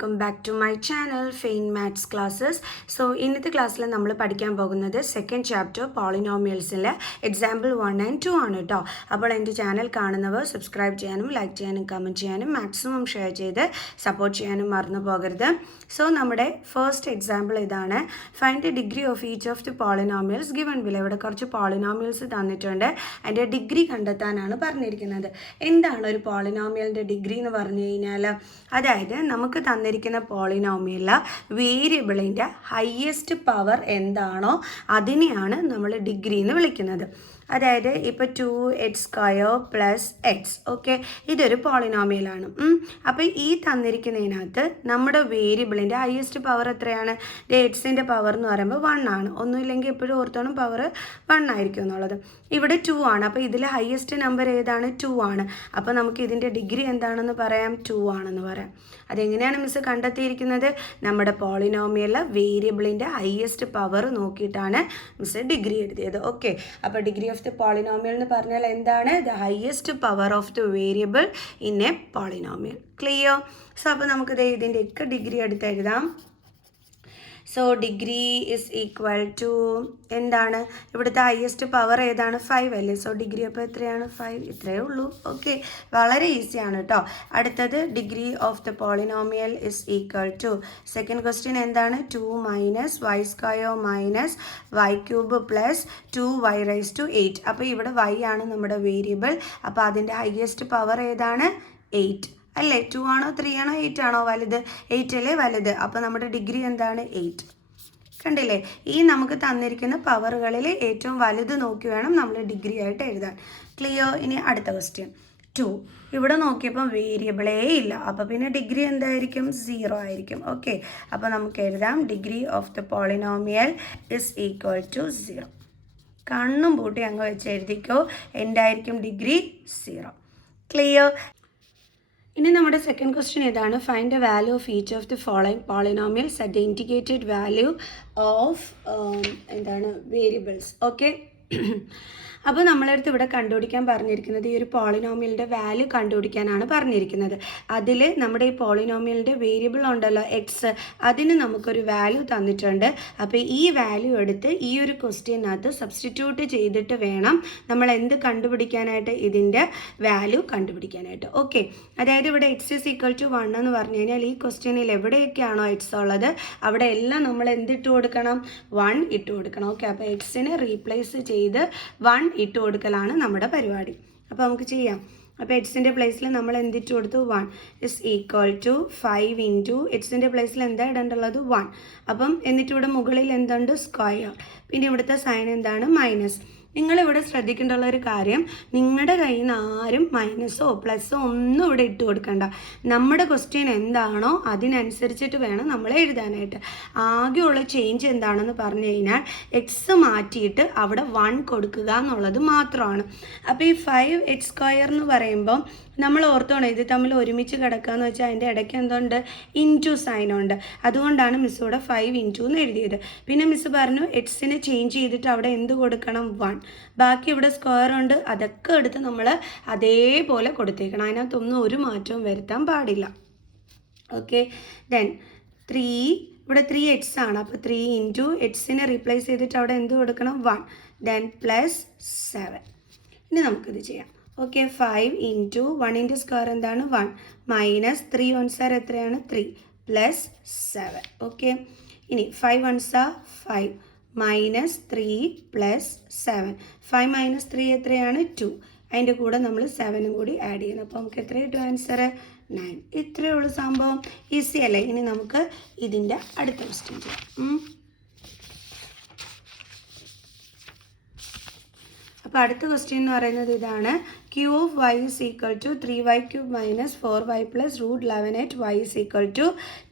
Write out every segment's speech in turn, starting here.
Welcome back to my channel fine maths classes. So ഇന്നത്തെ ക്ലാസ്സിൽ നമ്മൾ പഠിക്കാൻ പോകുന്നത് സെക്കൻഡ് ചാപ്റ്റർ പോളിനോമിയൽസിലെ എക്സാമ്പിൾ 1 and 2 ആണ് കേട്ടോ. അപ്പോൾ എൻ്റെ ചാനൽ കാണുന്നവർ സബ്സ്ക്രൈബ് ചെയ്യാനും ലൈക്ക് ചെയ്യാനും കമൻറ്റ് ചെയ്യാനും മാക്സിമം ഷെയർ ചെയ്ത് സപ്പോർട്ട് ചെയ്യാനും മറന്നു പോകരുത്. സോ നമ്മുടെ ഫസ്റ്റ് എക്സാമ്പിൾ ഇതാണ്. Find the degree of each of the polynomials given below. ഇവിടെ കുറച്ച് പോളിനോമിയൽസ് തന്നിട്ടുണ്ട്, അതിൻ്റെ ഡിഗ്രി കണ്ടെത്താനാണ് പറഞ്ഞിരിക്കുന്നത്. എന്താണ് ഒരു പോളിനോമിയലിൻ്റെ ഡിഗ്രി എന്ന് പറഞ്ഞു കഴിഞ്ഞാൽ, അതായത് നമുക്ക് തന്നിരിക്കുന്ന പോളിനോമിയലിൽ വേരിയബിളിൻ്റെ ഹയസ്റ്റ് പവർ എന്താണോ അതിനെയാണ് നമ്മൾ ഡിഗ്രി എന്ന് വിളിക്കുന്നത്. അതായത് ഇപ്പോൾ 2x² + x, ഓക്കെ, ഇതൊരു പോളിനോമിയലാണ്. അപ്പോൾ ഈ തന്നിരിക്കുന്നതിനകത്ത് നമ്മുടെ വേരിയബിളിൻ്റെ ഹയസ്റ്റ് പവർ എത്രയാണ്? എക്സിൻ്റെ പവർ എന്ന് പറയുമ്പോൾ 1 ആണ്. ഒന്നുമില്ലെങ്കിൽ എപ്പോഴും ഓർത്തോണം പവർ 1 ആയിരിക്കും എന്നുള്ളത്. ഇവിടെ 2 ആണ്. അപ്പോൾ ഇതിൽ ഹയസ്റ്റ് നമ്പർ ഏതാണ്? 2 ആണ്. അപ്പോൾ നമുക്ക് ഇതിൻ്റെ ഡിഗ്രി എന്താണെന്ന് പറയാം? 2 ആണെന്ന് പറയാം. അതെങ്ങനെയാണ് മിസ് കണ്ടെത്തിയിരിക്കുന്നത്? നമ്മുടെ പോളിനോമിയലിലെ വേരിയബിളിൻ്റെ ഹയസ്റ്റ് പവർ നോക്കിയിട്ടാണ് മിസ് ഡിഗ്രി എഴുതിയത്. ഓക്കെ, അപ്പോൾ ഡിഗ്രി ഓഫ് ദി പോളിനോമിയൽ എന്ന് പറഞ്ഞാൽ എന്താണ്? The highest power of the variable in a polynomial. Clear? So അപ്പോൾ നമുക്കിത് ഇതിൻ്റെയൊക്കെ ഡിഗ്രി എടുത്ത് എഴുതാം. So degree is equal to എന്താണ്? ഇവിടുത്തെ ഹയസ്റ്റ് പവർ ഏതാണ്? 5 അല്ലേ? സോ ഡിഗ്രി അപ്പോൾ എത്രയാണ്? 5. ഇത്രയേ ഉള്ളൂ. ഓക്കെ, വളരെ ഈസിയാണ് കേട്ടോ. അടുത്തത് degree of the polynomial is equal to, second question എന്താണ്? 2 - y² - y³ + 2y⁻8. അപ്പോൾ ഇവിടെ y ആണ് നമ്മുടെ വേരിയബിൾ. അപ്പോൾ അതിൻ്റെ ഹയസ്റ്റ് പവർ ഏതാണ്? 8 അല്ലേ? 2 ആണോ 3 ആണോ 8 ആണോ വലുത്? 8 അല്ലേ വലുത്. അപ്പോൾ നമ്മുടെ ഡിഗ്രി എന്താണ്? 8. കണ്ടില്ലേ? ഈ നമുക്ക് തന്നിരിക്കുന്ന പവറുകളിൽ ഏറ്റവും വലുത് നോക്കി വേണം നമ്മൾ ഡിഗ്രി ആയിട്ട് എഴുതാൻ. ക്ലിയർ? ഇനി അടുത്ത ക്വസ്റ്റ്യൻ 2. ഇവിടെ നോക്കിയപ്പോൾ വേരിയബിളേ ഇല്ല. അപ്പോൾ പിന്നെ ഡിഗ്രി എന്തായിരിക്കും? 0 ആയിരിക്കും. ഓക്കെ, അപ്പോൾ നമുക്ക് എഴുതാം degree of the polynomial is equal to 0. കണ്ണും പൂട്ടി അങ്ങ് വെച്ച് എഴുതിക്കോ. എന്തായിരിക്കും ഡിഗ്രി? 0. ക്ലിയർ? ഇനി നമ്മുടെ സെക്കൻഡ് ക്വസ്റ്റ്യൻ ഇതാണ്. Find the value of each of the following polynomials at the indicated value of എന്താണ് വേരിയബിൾസ്. ഓക്കെ, അപ്പോൾ നമ്മളടുത്ത് ഇവിടെ കണ്ടുപിടിക്കാൻ പറഞ്ഞിരിക്കുന്നത് ഈ ഒരു പോളിനോമിയലിൻ്റെ വാല്യൂ കണ്ടുപിടിക്കാനാണ് പറഞ്ഞിരിക്കുന്നത്. അതിൽ നമ്മുടെ ഈ പോളിനോമിയലിൻ്റെ വേരിയബിൾ ഉണ്ടല്ലോ എക്സ്, അതിന് നമുക്കൊരു വാല്യൂ തന്നിട്ടുണ്ട്. അപ്പോൾ ഈ വാല്യൂ എടുത്ത് ഈ ഒരു ക്വസ്റ്റ്യനകത്ത് സബ്സ്റ്റിറ്റ്യൂട്ട് ചെയ്തിട്ട് വേണം നമ്മൾ എന്ത് കണ്ടുപിടിക്കാനായിട്ട്? ഇതിൻ്റെ വാല്യൂ കണ്ടുപിടിക്കാനായിട്ട്. ഓക്കെ, അതായത് ഇവിടെ x = 1 എന്ന് പറഞ്ഞു കഴിഞ്ഞാൽ ഈ ക്വസ്റ്റ്യനിൽ എവിടെയൊക്കെയാണോ എക്സ് ഉള്ളത് അവിടെ എല്ലാം നമ്മൾ എന്തിട്ട് കൊടുക്കണം? 1 ഇട്ട് കൊടുക്കണം. ഓക്കെ, അപ്പോൾ എക്സിനെ റീപ്ലേസ് ചെയ്ത് 1 ഇട്ട് കൊടുക്കലാണ് നമ്മുടെ പരിപാടി. അപ്പോൾ നമുക്ക് ചെയ്യാം. അപ്പോൾ എക്സിൻ്റെ പ്ലേസിൽ നമ്മൾ എന്തിട്ട് കൊടുത്തു? 1 ഇസ് ഈക്വൽ ടു 5 ഇൻറ്റു എക്സിൻ്റെ പ്ലേസിൽ എന്താ ഇടേണ്ടുള്ളത്? 1. അപ്പം എന്നിട്ട് ഇവിടെ മുകളിൽ എന്തുണ്ട്? സ്ക്വയർ. പിന്നെ ഇവിടുത്തെ സൈൻ എന്താണ്? മൈനസ്. നിങ്ങളിവിടെ ശ്രദ്ധിക്കേണ്ടുള്ള ഒരു കാര്യം, നിങ്ങളുടെ കയ്യിൽ നിന്ന് ആരും മൈനസോ പ്ലസ്സോ ഒന്നും ഇവിടെ ഇട്ട് കൊടുക്കണ്ട. നമ്മുടെ ക്വസ്റ്റ്യൻ എന്താണോ അതിനനുസരിച്ചിട്ട് വേണം നമ്മൾ എഴുതാനായിട്ട്. ആകെയുള്ള ചേഞ്ച് എന്താണെന്ന് പറഞ്ഞു കഴിഞ്ഞാൽ എക്സ് മാറ്റിയിട്ട് അവിടെ 1 കൊടുക്കുക എന്നുള്ളത് മാത്രമാണ്. അപ്പോൾ ഈ 5x² എന്ന് പറയുമ്പോൾ നമ്മൾ ഓർത്തോണം, ഇത് തമ്മിൽ ഒരുമിച്ച് കിടക്കുക എന്ന് വെച്ചാൽ അതിൻ്റെ ഇടയ്ക്ക് എന്തുണ്ട്? ഇൻറ്റു സൈനുണ്ട്. അതുകൊണ്ടാണ് മിസ് ഇവിടെ 5 ഇൻറ്റു എന്ന് എഴുതിയത്. പിന്നെ മിസ് പറഞ്ഞു എക്സിനെ ചേഞ്ച് ചെയ്തിട്ട് അവിടെ എന്ത് കൊടുക്കണം? 1. ബാക്കി ഇവിടെ സ്ക്വയർ ഉണ്ട്, അതൊക്കെ എടുത്ത് നമ്മൾ അതേപോലെ കൊടുത്തേക്കണം. അതിനകത്തൊന്നും ഒരു മാറ്റവും വരുത്താൻ പാടില്ല. ഓക്കെ, ദെൻ 3, ഇവിടെ 3x ആണ്. അപ്പോൾ 3 ഇൻറ്റു എക്സിനെ റീപ്ലേസ് ചെയ്തിട്ട് അവിടെ എന്ത് കൊടുക്കണം? 1. ദെൻ +7. ഇനി നമുക്കിത് ചെയ്യാം. ഓക്കെ, 5 ഇൻറ്റു 1 സ്ക്വയർ എന്താണ്? 1 മൈനസ് 3 1s എത്രയാണ്? 3 +7. ഓക്കെ, ഇനി 5 1s 5 മൈനസ് 3 +7. 5 - 3 എത്രയാണ്? 2. അതിൻ്റെ കൂടെ നമ്മൾ 7ഉം കൂടി ആഡ് ചെയ്യണം. അപ്പോൾ നമുക്ക് എത്ര കിട്ടും? ആൻസർ 9. ഇത്രയേ ഉള്ളൂ സംഭവം. ഈസി അല്ലേ? ഇനി നമുക്ക് ഇതിൻ്റെ അടുത്ത ക്വസ്റ്റ്യൻ ചെയ്യാം. അപ്പോൾ അടുത്ത ക്വസ്റ്റ്യൻ എന്ന് പറയുന്നത് ഇതാണ്. Q of y is equal to 3y³ - 4y + √11 y is equal to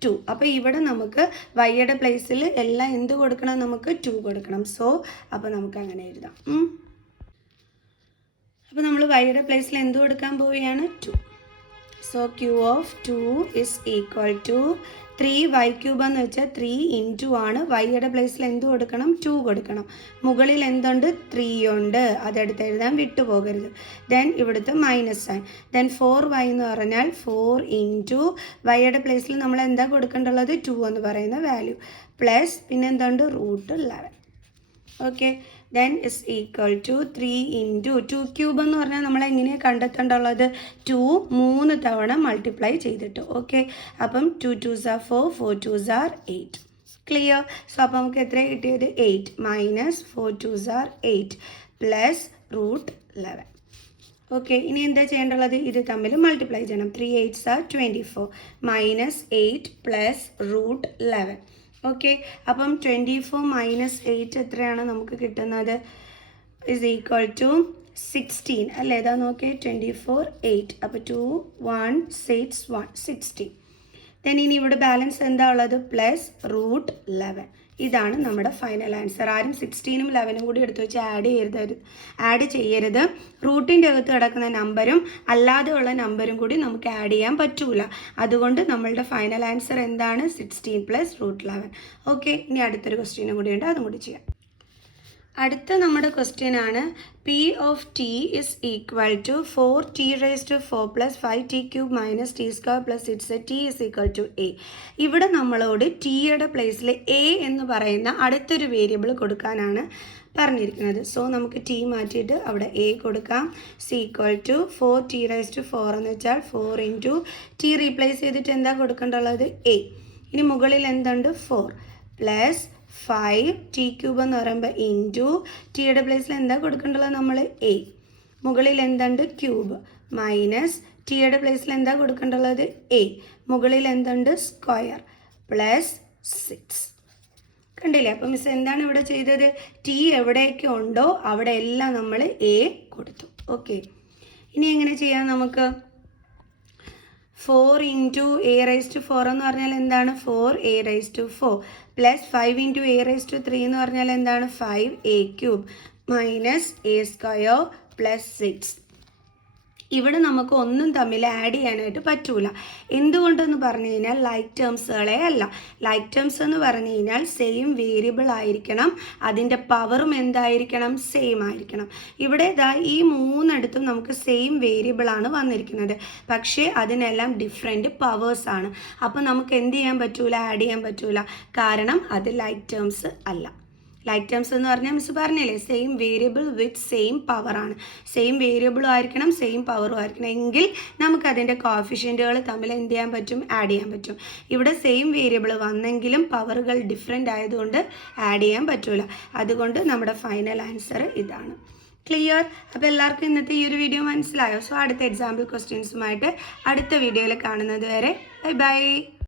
2. അപ്പോൾ ഇവിടെ നമുക്ക് വൈയുടെ പ്ലേസിൽ എല്ലാം എന്ത് കൊടുക്കണം? നമുക്ക് 2 കൊടുക്കണം. സോ അപ്പോൾ നമുക്ക് അങ്ങനെ എഴുതാം. അപ്പോൾ നമ്മൾ വൈയുടെ പ്ലേസിൽ എന്ത് കൊടുക്കാൻ പോവുകയാണ്? 2. So Q of 2 is equal to 3y cube എന്ന് വെച്ചാൽ 3 ഇൻറ്റു ആണ്. വൈയുടെ പ്ലേസിൽ എന്ത് കൊടുക്കണം? 2 കൊടുക്കണം. മുകളിൽ എന്തുണ്ട്? 3 ഉണ്ട്. അതെടുത്ത് എഴുതാൻ വിട്ടുപോകരുത്. ദെൻ ഇവിടുത്തെ മൈനസ് സൈൻ. ദെൻ 4y എന്ന് പറഞ്ഞാൽ 4 ഇൻറ്റു വൈയുടെ പ്ലേസിൽ നമ്മൾ എന്താ കൊടുക്കേണ്ടുള്ളത്? 2 എന്ന് പറയുന്ന വാല്യൂ പ്ലസ് പിന്നെ എന്തുണ്ട്? √11. Okay, then is equal to 3 into 2 cube എന്ന് പറഞ്ഞാൽ നമ്മൾ എങ്ങനെയാണ് കണ്ടെത്തേണ്ടുള്ളത്? 2 3 തവണ മൾട്ടിപ്ലൈ ചെയ്തിട്ട്. ഓക്കെ, അപ്പം 2 2s are 4, 4 2s are 8. Clear? So അപ്പോൾ നമുക്ക് എത്ര കിട്ടിയത്? 8 minus 4 2s are 8 plus √11. Okay, ഇനി എന്താ ചെയ്യേണ്ടുള്ളത്? ഇത് തമ്മിൽ മൾട്ടിപ്ലൈ ചെയ്യണം. 3 8s are 24 minus 8 plus √11. Okay, അപ്പം 24 മൈനസ് 8 എത്രയാണ് നമുക്ക് കിട്ടുന്നത്? ഇസ് ഈക്വൽ ടു 16 അല്ലേ? ഇതാ നോക്കിയേ, 24 8. അപ്പോൾ 2 1 6 1 60. ദെൻ ഇനി ഇവിടെ ബാലൻസ് എന്താ ഉള്ളത്? പ്ലസ് √11. ഇതാണ് നമ്മുടെ ഫൈനൽ ആൻസർ. ആരും 16ഉം 11ഉം കൂടി എടുത്ത് വെച്ച് ആഡ് ചെയ്യരുത്. റൂട്ടിൻ്റെ അകത്ത് കിടക്കുന്ന നമ്പരും അല്ലാതെ ഉള്ള നമ്പരും കൂടി നമുക്ക് ആഡ് ചെയ്യാൻ പറ്റൂല. അതുകൊണ്ട് നമ്മളുടെ ഫൈനൽ ആൻസർ എന്താണ്? 16 പ്ലസ് √11. ഓക്കെ, ഇനി അടുത്തൊരു ക്വസ്റ്റ്യനും കൂടി ഉണ്ട്, അതും കൂടി ചെയ്യാം. അടുത്ത നമ്മുടെ ക്വസ്റ്റ്യൻ ആണ് P of t is equal to 4t raised to 4 plus 5t cube minus t square plus 6t is equal to a. ഇവിടെ നമ്മളോട് ടിയുടെ പ്ലേസിൽ a എന്ന് പറയുന്ന അടുത്തൊരു വേരിയബിൾ കൊടുക്കാനാണ് പറഞ്ഞിരിക്കുന്നത്. സോ നമുക്ക് ടി മാറ്റിയിട്ട് അവിടെ a കൊടുക്കാം. is equal to 4t raised to 4 എന്ന് വെച്ചാൽ 4 ഇൻറ്റു ടി റീപ്ലേസ് ചെയ്തിട്ട് എന്താ കൊടുക്കേണ്ടുള്ളത്? a. ഇനി മുകളിൽ എന്തുണ്ട്? 4 പ്ലസ് 5 ടി ക്യൂബ് എന്ന് പറയുമ്പോൾ ഇൻറ്റു ടിയുടെ പ്ലേസിൽ എന്താ കൊടുക്കേണ്ടത്? നമ്മൾ a. മുകളിൽ എന്തുണ്ട്? ക്യൂബ് മൈനസ് ടിയുടെ പ്ലേസിൽ എന്താ കൊടുക്കേണ്ടത്? a. മുകളിൽ എന്തുണ്ട്? Square plus 6. കണ്ടില്ലേ? അപ്പം മിസ് എന്താണ് ഇവിടെ ചെയ്തത്? ടി എവിടെയൊക്കെ ഉണ്ടോ അവിടെ എല്ലാം നമ്മൾ a കൊടുത്തു. ഓക്കെ, ഇനി എങ്ങനെ ചെയ്യാം നമുക്ക്? 4 ഇൻറ്റു a raised to 4 എന്ന് പറഞ്ഞാൽ എന്താണ്? 4a raised to 4 plus 5 into a raised to 3 എന്ന് പറഞ്ഞാൽ എന്താണ്? 5a cube minus a square plus 6. ഇവിടെ നമുക്ക് ഒന്നും തമ്മിൽ ആഡ് ചെയ്യാനായിട്ട് പറ്റൂല. എന്തുകൊണ്ടെന്ന് പറഞ്ഞു കഴിഞ്ഞാൽ ലൈക്ക് ടേംസുകളെ അല്ല. ലൈക്ക് ടേംസ് എന്ന് പറഞ്ഞു കഴിഞ്ഞാൽ സെയിം വേരിയബിൾ ആയിരിക്കണം, അതിൻ്റെ പവറും എന്തായിരിക്കണം? സെയിം ആയിരിക്കണം. ഇവിടെ ഈ മൂന്നിടത്തും നമുക്ക് സെയിം വേരിയബിൾ ആണ് വന്നിരിക്കുന്നത്, പക്ഷേ അതിനെല്ലാം ഡിഫറെൻറ്റ് പവേഴ്സാണ്. അപ്പോൾ നമുക്ക് എന്ത് ചെയ്യാൻ പറ്റൂല? ആഡ് ചെയ്യാൻ പറ്റൂല, കാരണം അത് ലൈക്ക് ടേംസ് അല്ല. ലൈക്ക് ടേംസ് എന്ന് പറഞ്ഞാൽ മിസ് പറഞ്ഞില്ലേ, സെയിം വേരിയബിൾ വിത്ത് സെയിം പവറാണ്. സെയിം വേരിയബിളും ആയിരിക്കണം, സെയിം പവറും ആയിരിക്കണം, എങ്കിൽ നമുക്കതിൻ്റെ കോഫിഷ്യൻറ്റുകൾ തമ്മിൽ എന്ത് ചെയ്യാൻ പറ്റും? ആഡ് ചെയ്യാൻ പറ്റും. ഇവിടെ സെയിം വേരിയബിൾ വന്നെങ്കിലും പവറുകൾ ഡിഫറെൻ്റ് ആയതുകൊണ്ട് ആഡ് ചെയ്യാൻ പറ്റൂല. അതുകൊണ്ട് നമ്മുടെ ഫൈനൽ ആൻസർ ഇതാണ്. ക്ലിയർ? അപ്പോൾ എല്ലാവർക്കും ഇന്നത്തെ ഈ ഒരു വീഡിയോ മനസ്സിലായോ? സോ അടുത്ത എക്സാമ്പിൾ ക്വസ്റ്റ്യൻസുമായിട്ട് അടുത്ത വീഡിയോയിൽ കാണുന്നത് വരെ ബൈ ബൈ.